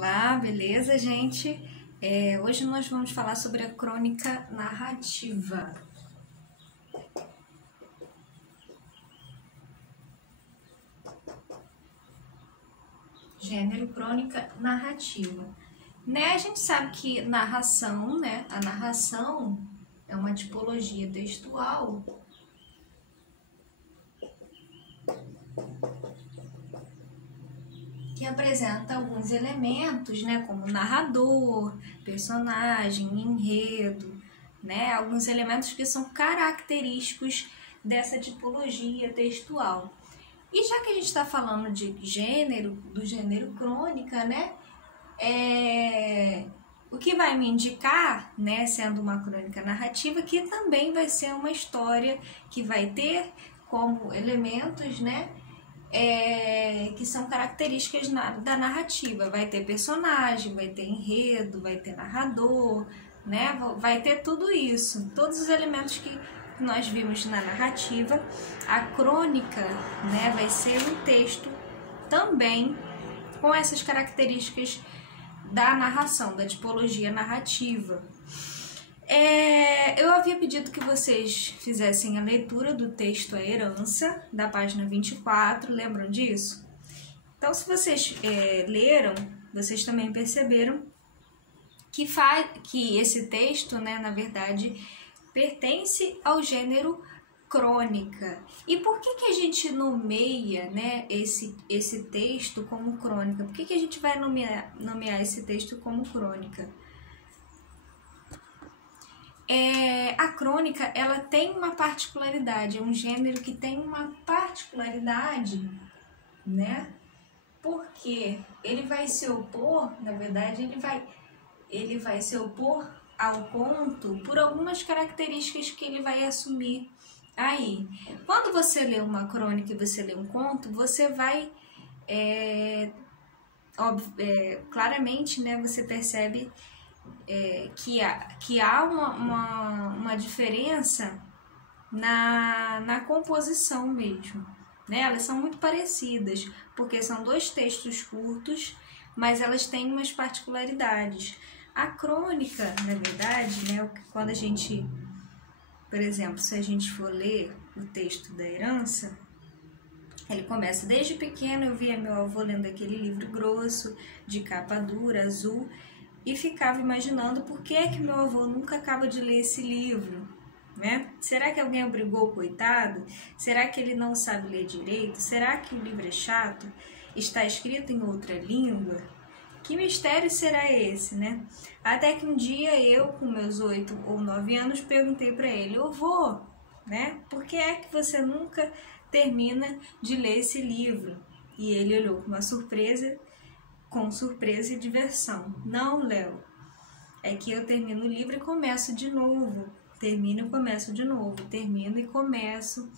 Olá, beleza, gente? Hoje nós vamos falar sobre a crônica narrativa. Gênero crônica narrativa. A gente sabe que narração, a narração é uma tipologia textual que apresenta alguns elementos, como narrador, personagem, enredo, alguns elementos que são característicos dessa tipologia textual. E já que a gente está falando de gênero, do gênero crônica, o que vai me indicar, sendo uma crônica narrativa, que também vai ser uma história que vai ter como elementos, que são características da narrativa. Vai ter personagem, vai ter enredo, vai ter narrador, vai ter tudo isso, todos os elementos que nós vimos na narrativa. A crônica, vai ser um texto também com essas características da narração, da tipologia narrativa. Eu havia pedido que vocês fizessem a leitura do texto A Herança, da página 24, lembram disso? Então, se vocês leram, vocês também perceberam que esse texto, na verdade, pertence ao gênero crônica. E por que a gente nomeia, esse texto como crônica? Por que a gente vai nomear esse texto como crônica? A crônica, ela tem uma particularidade, é um gênero que tem uma particularidade, porque ele vai se opor, na verdade, ele vai se opor ao conto por algumas características que ele vai assumir aí. Quando você lê uma crônica e você lê um conto, você vai, claramente, você percebe que há uma diferença na composição mesmo, Elas são muito parecidas, porque são dois textos curtos, mas elas têm umas particularidades. A crônica, na verdade, quando a gente, por exemplo, se a gente for ler o texto da Herança, ele começa: desde pequeno eu via meu avô lendo aquele livro grosso, de capa dura, azul, e ficava imaginando por que meu avô nunca acaba de ler esse livro, Será que alguém obrigou o coitado? Será que ele não sabe ler direito? Será que o livro é chato? Está escrito em outra língua? Que mistério será esse, Até que um dia eu, com meus 8 ou 9 anos, perguntei para ele: ô vô, por que é que você nunca termina de ler esse livro? E ele olhou com surpresa e diversão. Não, Léo, é que eu termino o livro e começo de novo. Termino e começo de novo. Termino e começo.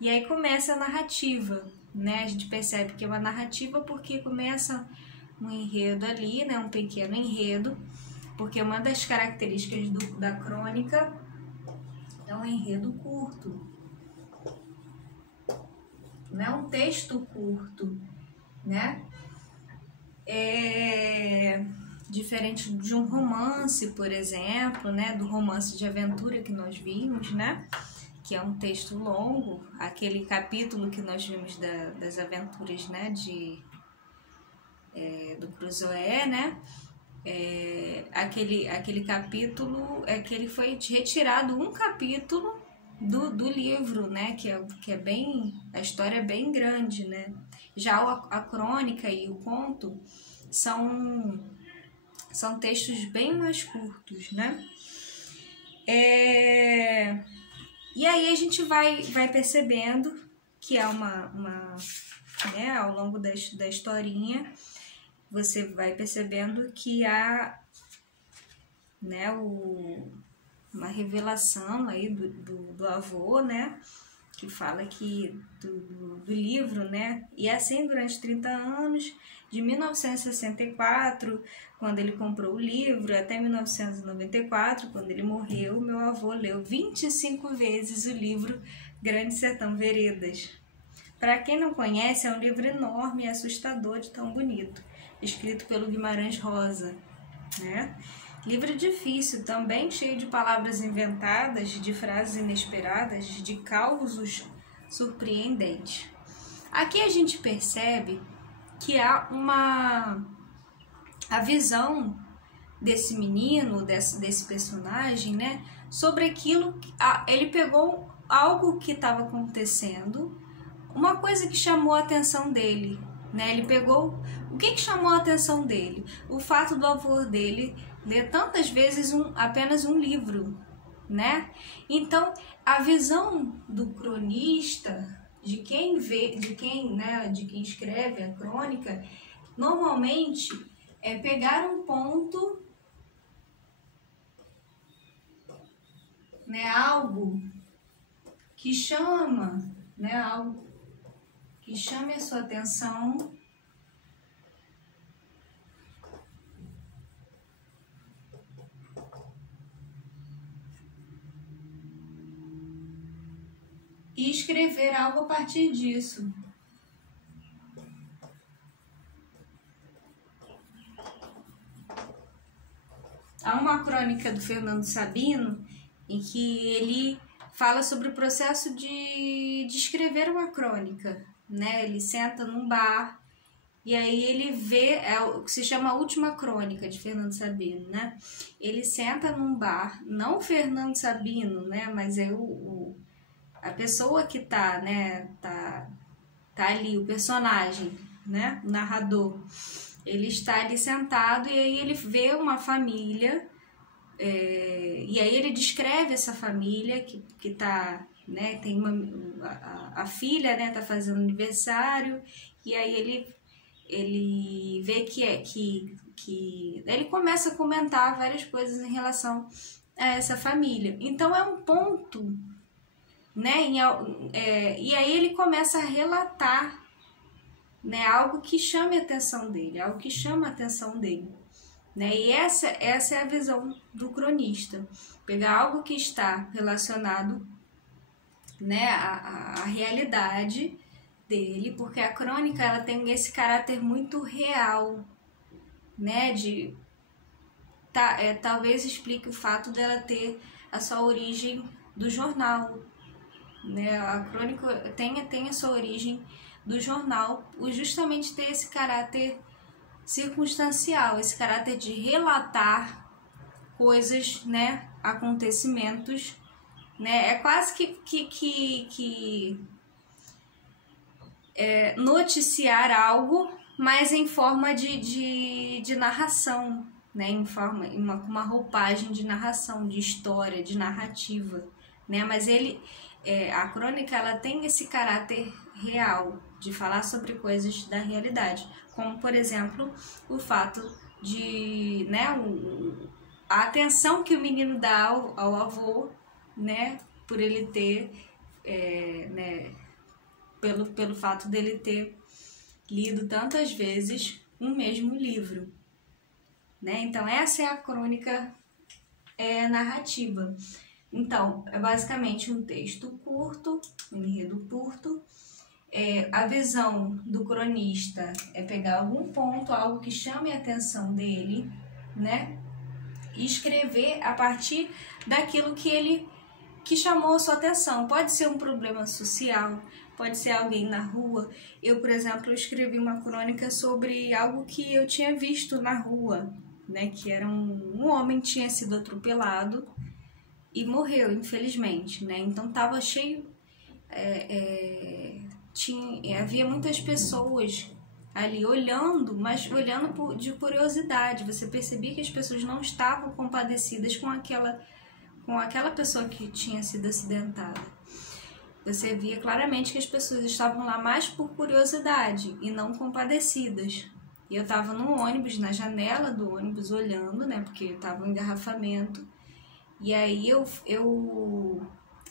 E aí começa a narrativa, A gente percebe que é uma narrativa porque começa um enredo ali, um pequeno enredo, porque uma das características da crônica é um enredo curto. Não é um texto curto, Diferente de um romance, por exemplo, do romance de aventura que nós vimos, que é um texto longo, aquele capítulo que nós vimos das aventuras, do Cruzoé, aquele capítulo que ele foi retirado um capítulo do livro, que é bem, a história é bem grande, Já a crônica e o conto são textos bem mais curtos, E aí a gente vai percebendo que há ao longo da historinha, você vai percebendo que há uma revelação aí do avô, que fala que do livro, E assim durante 30 anos, de 1964, quando ele comprou o livro, até 1994, quando ele morreu, meu avô leu 25 vezes o livro Grande Sertão Veredas. Para quem não conhece, é um livro enorme e assustador de tão bonito. escrito pelo Guimarães Rosa, né? Livro difícil, também cheio de palavras inventadas, de frases inesperadas, de causos surpreendentes. Aqui a gente percebe que há a visão desse menino, desse personagem, né, sobre aquilo, ele pegou algo que estava acontecendo, uma coisa que chamou a atenção dele, né, ele pegou, o que chamou a atenção dele? O fato do avô dele ler tantas vezes apenas um livro, né, então a visão do cronista, de quem escreve a crônica, normalmente é pegar um ponto, né, algo que chama, né, algo que chame a sua atenção, e escrever algo a partir disso. Há uma crônica do Fernando Sabino em que ele fala sobre o processo de escrever uma crônica, né? Ele senta num bar e aí ele vê, o que se chama A Última Crônica, de Fernando Sabino, né? Ele senta num bar, não o Fernando Sabino, né? Mas é a pessoa que tá, né? Tá ali, o personagem, né? O narrador. Ele está ali sentado e aí ele vê uma família, e aí ele descreve essa família que tá, né, tem a filha, né, tá fazendo aniversário, e aí ele vê que ele começa a comentar várias coisas em relação a essa família. Então é um ponto, né, e aí ele começa a relatar, né, algo que chame a atenção dele, algo que chama a atenção dele, né? E essa é a visão do cronista, pegar algo que está relacionado, né, à realidade dele, porque a crônica ela tem esse caráter muito real, né, talvez explique o fato dela ter a sua origem do jornal, né? A crônica tem a sua origem do jornal, justamente ter esse caráter circunstancial, esse caráter de relatar coisas, né, acontecimentos, né, é quase que noticiar algo, mas em forma de narração, né, em forma, uma roupagem de narração, de história, de narrativa, né, mas a crônica ela tem esse caráter real, de falar sobre coisas da realidade, como por exemplo o fato de, né, a atenção que o menino dá ao avô, né, por ele ter, né, pelo fato dele ter lido tantas vezes um mesmo livro, né? Então essa é a crônica narrativa. Então é basicamente um texto curto, um enredo curto. A visão do cronista é pegar algum ponto, algo que chame a atenção dele, né, e escrever a partir daquilo que chamou a sua atenção. Pode ser um problema social, pode ser alguém na rua. Eu, por exemplo, escrevi uma crônica sobre algo que eu tinha visto na rua, né, que era um homem que tinha sido atropelado e morreu, infelizmente, né, então tava cheio, havia muitas pessoas ali olhando, mas olhando de curiosidade. Você percebia que as pessoas não estavam compadecidas com aquela pessoa que tinha sido acidentada. Você via claramente que as pessoas estavam lá mais por curiosidade e não compadecidas. E eu estava no ônibus, na janela do ônibus, olhando, né, porque estava um engarrafamento. E aí eu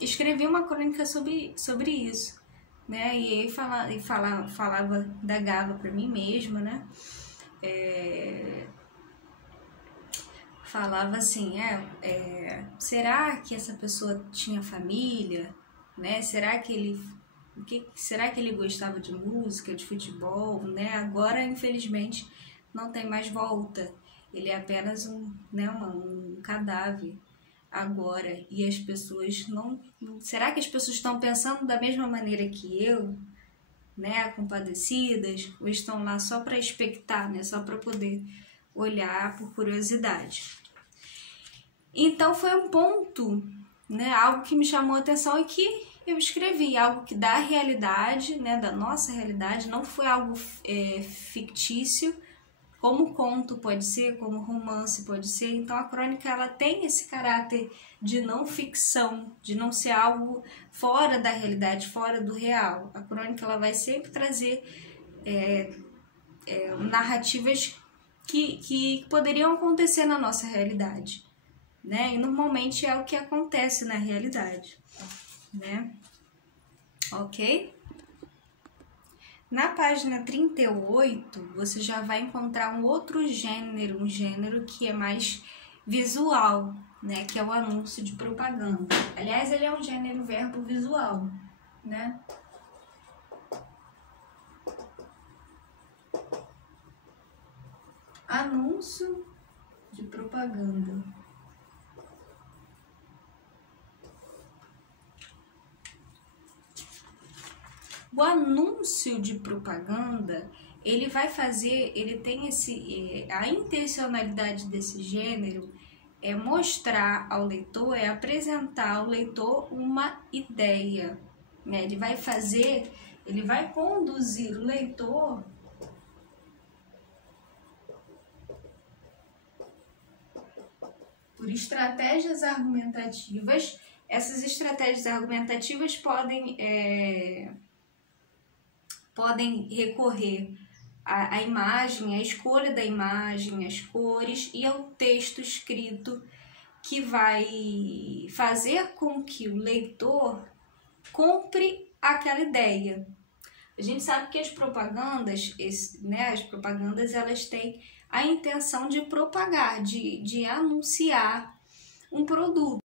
escrevi uma crônica sobre isso, né? E aí falava da Gala para mim mesma, né? Falava assim, será que essa pessoa tinha família, né? Será que ele gostava de música, de futebol, né? Agora, infelizmente, não tem mais volta. Ele é apenas um cadáver agora. E as pessoas não... Será que as pessoas estão pensando da mesma maneira que eu? Né, compadecidas? Ou estão lá só para expectar, né? Só para poder olhar por curiosidade. Então foi um ponto, né? Algo que me chamou a atenção e que eu escrevi, algo que da realidade, né? Da nossa realidade, não foi algo fictício, como conto pode ser, como romance pode ser. Então a crônica ela tem esse caráter de não ficção, de não ser algo fora da realidade, fora do real. A crônica ela vai sempre trazer narrativas que poderiam acontecer na nossa realidade, né? E normalmente é o que acontece na realidade, né? Ok? Na página 38, você já vai encontrar um outro gênero, um gênero que é mais visual, né? Que é o anúncio de propaganda. Aliás, ele é um gênero verbo visual, né? Anúncio de propaganda. O anúncio de propaganda, ele vai fazer, ele tem a intencionalidade desse gênero é mostrar ao leitor, é apresentar ao leitor uma ideia, né? Ele vai conduzir o leitor por estratégias argumentativas. Essas estratégias argumentativas podem recorrer à imagem, à escolha da imagem, às cores e ao texto escrito que vai fazer com que o leitor compre aquela ideia. A gente sabe que as propagandas, elas têm a intenção de propagar, de anunciar um produto.